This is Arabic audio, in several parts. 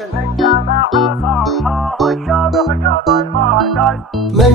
من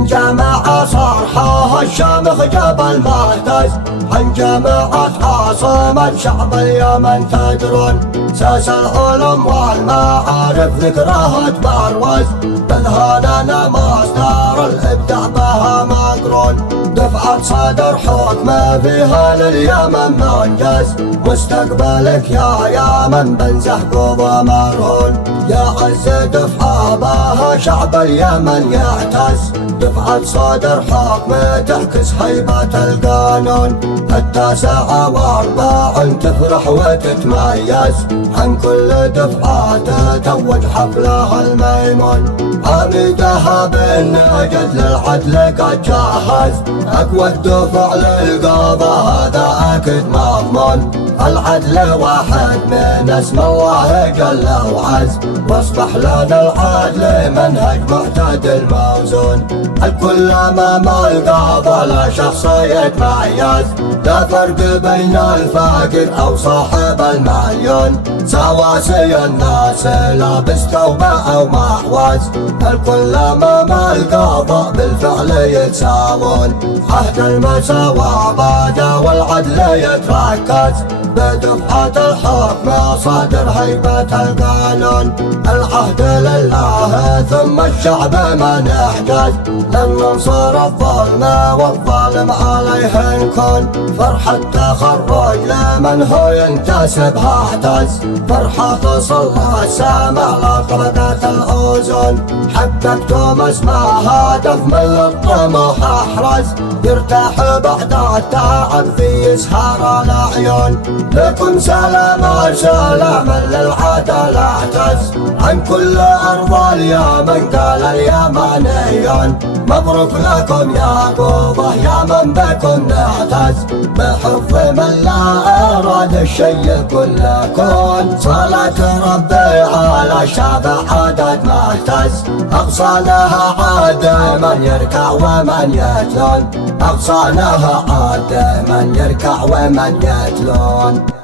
جامعة صرحة الشامخ جبل مهتز، عن جامعة عاصمة شعب اليمن تدرون، ساس العلوم والمعارف ذكرها تبروز، بذهاننا مصدر الابداع بها مقرون، دفعة صدر حكمه فيها لليمن منجز، مستقبلك يا يمن بنزحقوب ومرهون، يا عز دفعة بها شعب اليمن يعتز، دفعة صدر حكمه تعكس هيبة القانون، التاسعة وارباع تفرح وتتميز، عن كل دفعة تتوج حفلها الميمون، عميدها بالنجد للعدل قد جهز، أقوى الدفع للقضاء هذا أكد مضمون، العدل واحد من اسم الله جل وعز، واصبح لنا العدل منهج معتدل موزون، الكل امام القضاء لا شخص يتميز، لا فرق بين الفقير او صاحب المليون، سواسي الناس لابس ثوبه او محوز، الكل امام القضاء بالفعل يتساوون، عهد المساواة بدا والعدل يتركز، بدفعة الحكم صادر هيبة القانون، العهد لله ثم الشعب ما نحتاج، لن ننصر الظلم والظالم عليه نكون، فرحة تخرج لمن هو ينتسبها احتز، فرحة تصل السماء لطبقة الأوزون، حققتم اسمها هدف من الطموح احرز، يرتاح بعد التعب في يسهر العيون، لكم سلام سلام للعدل اعتز، عن كل ارض اليمن قال اليمنيون، مبروك لكم يا قوضة يا من بكم نعتز، بحفظ من لا اراد الشيء كل كون، صلاة ربي على الشافع عدد مهتز، اغصانها عاد من يركع ومن يتلون، اغصانها عاد من يركع ومن يتلون.